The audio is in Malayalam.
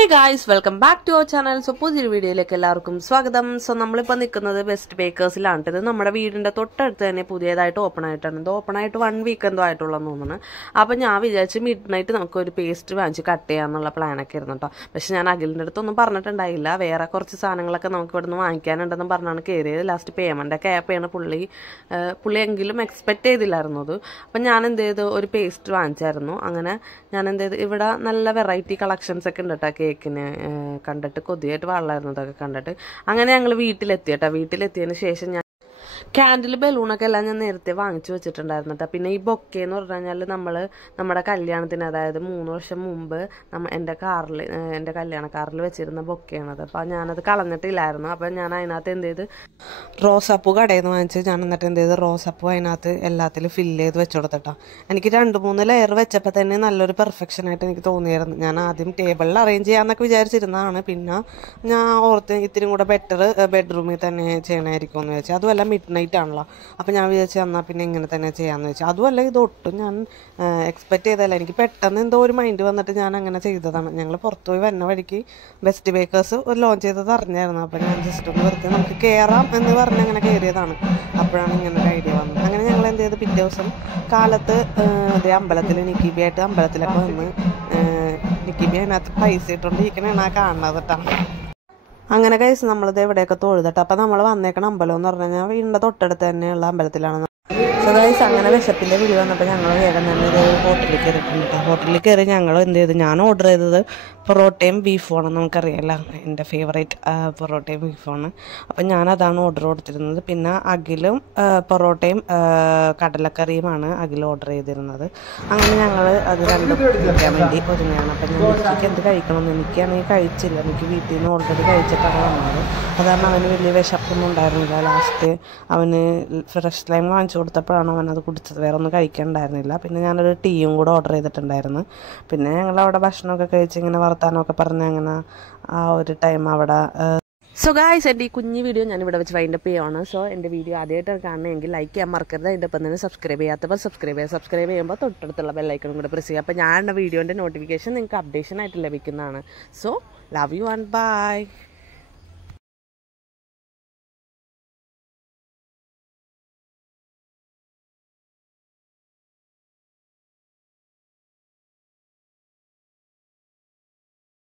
Hey guys, welcome back to our channel. So പുതിയൊരു വീഡിയോയിലേക്ക് എല്ലാവർക്കും സ്വാഗതം. സോ നമ്മളിപ്പോൾ നിൽക്കുന്നത് വെസ്റ്റ് ബേക്കേഴ്സിലാണ്. ഇത് നമ്മുടെ വീടിന്റെ തൊട്ടടുത്ത് തന്നെ പുതിയതായിട്ട് ഓപ്പൺ ആയിട്ടാണ്. ഇത് ഓപ്പൺ ആയിട്ട് 1 വീക്ക് എന്തോ ആയിട്ടുള്ളതെന്ന് തോന്നുന്നു. അപ്പോൾ ഞാൻ വിചാരിച്ച് മിഡ് നൈറ്റ് നമുക്കൊരു പേസ്റ്റ് വാങ്ങിച്ച് കട്ട് ചെയ്യാന്നുള്ള പ്ലാനൊക്കെ ഇരുന്നു കേട്ടോ. പക്ഷെ ഞാൻ അഖിലിൻ്റെ അടുത്തൊന്നും പറഞ്ഞിട്ടുണ്ടായില്ല. വേറെ കുറച്ച് സാധനങ്ങളൊക്കെ നമുക്ക് ഇവിടെ നിന്ന് വാങ്ങിക്കാനുണ്ടെന്ന് പറഞ്ഞാണ് കയറിയത്. ലാസ്റ്റ് പേയ്മെൻ്റ് ഒക്കെ ആയപ്പോഴാണ് പുള്ളി എങ്കിലും എക്സ്പെക്ട് ചെയ്തില്ലായിരുന്നു അത്. അപ്പം ഞാൻ എന്ത് ചെയ്തു, ഒരു പേസ്റ്റ് വാങ്ങിച്ചായിരുന്നു. അങ്ങനെ ഞാൻ എന്ത് ചെയ്തു, ഇവിടെ നല്ല വെറൈറ്റി കളക്ഷൻസ് ഒക്കെ ഉണ്ട് കേട്ടോ. കേക്കിന് കണ്ടിട്ട് കൊതിയായിട്ട് വെള്ളമായിരുന്നു ഇതൊക്കെ കണ്ടിട്ട്. അങ്ങനെ ഞങ്ങൾ വീട്ടിലെത്തി കേട്ടോ. വീട്ടിലെത്തിയതിന് ശേഷം ഞാൻ ക്യാൻഡിൽ ബലൂണൊക്കെ എല്ലാം ഞാൻ നേരത്തെ വാങ്ങിച്ചു വെച്ചിട്ടുണ്ടായിരുന്നു കേട്ടോ. പിന്നെ ഈ ബൊക്കെ എന്ന് പറഞ്ഞു കഴിഞ്ഞാൽ നമ്മുടെ കല്യാണത്തിന്, അതായത് 3 വർഷം മുമ്പ് എൻ്റെ കല്യാണ കാറിൽ വെച്ചിരുന്ന ബൊക്കെയാണത്. അപ്പോൾ ഞാനത് കളഞ്ഞിട്ടില്ലായിരുന്നു. അപ്പം ഞാൻ അതിനകത്ത് എന്ത് ചെയ്ത്, റോസാപ്പൂ കടയിൽ നിന്ന് വാങ്ങിച്ച് ഞാൻ എന്നിട്ട് എന്ത് ചെയ്ത്, റോസാപ്പൂ അതിനകത്ത് എല്ലാത്തിലും ഫില്ല് ചെയ്ത് വെച്ചു കൊടുത്തിട്ടാ. എനിക്ക് 2-3 ലെയർ വെച്ചപ്പോൾ തന്നെ നല്ലൊരു പെർഫെക്ഷനായിട്ട് എനിക്ക് തോന്നിയായിരുന്നു. ഞാൻ ആദ്യം ടേബിളിൽ അറേഞ്ച് ചെയ്യാമെന്നൊക്കെ വിചാരിച്ചിരുന്നതാണ്. പിന്നെ ഞാൻ ഓർത്ത് ഇത്തിരി കൂടെ ബെറ്റർ ബെഡ്റൂമിൽ തന്നെ ചെയ്യണമായിരിക്കും എന്ന് വെച്ചാൽ. അതുമല്ല മിഡ് നൈറ്റ് ആണല്ലോ. അപ്പോൾ ഞാൻ വിചാരിച്ചു എന്നാൽ പിന്നെ ഇങ്ങനെ തന്നെ ചെയ്യാമെന്ന് വെച്ചാൽ. അതുമല്ല ഇതൊട്ടും ഞാൻ എക്സ്പെക്റ്റ് ചെയ്തതല്ല. എനിക്ക് പെട്ടെന്ന് എന്തോ ഒരു മൈൻഡ് വന്നിട്ട് ഞാൻ അങ്ങനെ ചെയ്തതാണ്. ഞങ്ങൾ പുറത്തുപോയി വന്ന വഴിക്ക് വെസ്റ്റ് ബേക്കേഴ്സ് ലോഞ്ച് ചെയ്തത് അറിഞ്ഞായിരുന്നു. അപ്പോൾ ഞാൻ ജസ്റ്റ് ഒന്ന് വെറുതെ നമുക്ക് കയറാം എന്ന് പറഞ്ഞ് അങ്ങനെ കയറിയതാണ്. അപ്പോഴാണ് ഇങ്ങനെ ഒരു ഐഡിയ വന്നത്. അങ്ങനെ ഞങ്ങൾ എന്ത് ചെയ്ത്, പിറ്റേ ദിവസം കാലത്ത് അതേ അമ്പലത്തിൽ നിക്കിബിയായിട്ട് അമ്പലത്തിലൊക്കെ വന്ന് നിക്കിബി അതിനകത്ത് പൈസ ഇട്ടുകൊണ്ടിരിക്കണേണ് ആ കാണുന്നത് കേട്ടോ. അങ്ങനെ കഴിച്ച് നമ്മളിത് എവിടെയൊക്കെ തൊഴുതട്ടോ. അപ്പം നമ്മൾ വന്നേക്കണ അമ്പലം എന്ന് പറഞ്ഞു കഴിഞ്ഞാൽ വീടിൻ്റെ തൊട്ടടുത്ത് തന്നെയുള്ള അമ്പലത്തിലാണ്. സോ ഗൈസ്, അങ്ങനെ വിശപ്പിൻ്റെ വിളി വന്നപ്പോൾ ഞങ്ങൾ വേഗം തന്നെ ഇത് ഹോട്ടലിൽ കയറിയിട്ടുണ്ട്. ഹോട്ടലിൽ കയറി ഞങ്ങൾ എന്ത് ചെയ്തു, ഞാൻ ഓർഡർ ചെയ്തത് പൊറോട്ടയും ബീഫുമാണ്. നമുക്കറിയാമല്ലോ എൻ്റെ ഫേവറേറ്റ് പൊറോട്ടയും ബീഫുമാണ്. അപ്പം ഞാനതാണ് ഓർഡർ കൊടുത്തിരുന്നത്. പിന്നെ അഖിലും പൊറോട്ടയും കടലക്കറിയുമാണ് അഖിൽ ഓർഡർ ചെയ്തിരുന്നത്. അങ്ങനെ ഞങ്ങൾ അത് രണ്ടും കഴിക്കാൻ വേണ്ടി ഒരുങ്ങുകയാണ്. അപ്പം ഞാൻ എനിക്ക് എന്ത് കഴിക്കണമെന്ന്, എനിക്കാണെങ്കിൽ കഴിച്ചില്ല. എനിക്ക് വീട്ടിൽ നിന്ന് ഓൾറെഡി കഴിച്ചിട്ടാണ് വന്നത്. അതാണ് അവന് വലിയ വിശപ്പൊന്നും ഉണ്ടായിരുന്നില്ല. ലാസ്റ്റ് അവന് ഫ്രഷ് ലൈം വാങ്ങിച്ചു കൊടുത്തപ്പോഴാണ് അവനത് കുടിച്ചത്. വേറെ ഒന്നും കഴിക്കാനുണ്ടായിരുന്നില്ല. പിന്നെ ഞാനൊരു ടീയും കൂടെ ഓർഡർ ചെയ്തിട്ടുണ്ടായിരുന്നു. പിന്നെ ഞങ്ങളവിടെ ഭക്ഷണമൊക്കെ കഴിച്ച് ഇങ്ങനെ വർത്താനമൊക്കെ പറഞ്ഞ് അങ്ങനെ ആ ഒരു ടൈം അവിടെ. സോ ഗായ്സ്, എൻ്റെ ഈ കുഞ്ഞു വീഡിയോ ഞാൻ ഇവിടെ വെച്ച് വൈൻഡപ്പ് ചെയ്യുകയാണ്. സോ എൻ്റെ വീഡിയോ ആദ്യമായിട്ടാണ് കാണണമെങ്കിൽ ലൈക്ക് ചെയ്യാൻ മറക്കരുത്. അതിൻ്റെ ഒപ്പം തന്നെ സബ്സ്ക്രൈബ് ചെയ്യാത്തപ്പോൾ സബ്സ്ക്രൈബ് ചെയ്യുമ്പോൾ തൊട്ടടുത്തുള്ള ബെല്ലൈക്കണും കൂടെ പ്രസ് ചെയ്യുക. അപ്പോൾ ഞാൻ വീഡിയോൻ്റെ നോട്ടിഫിക്കേഷൻ നിങ്ങൾക്ക് അപ്ഡേഷൻ ആയിട്ട് ലഭിക്കുന്നതാണ്. So love you and by.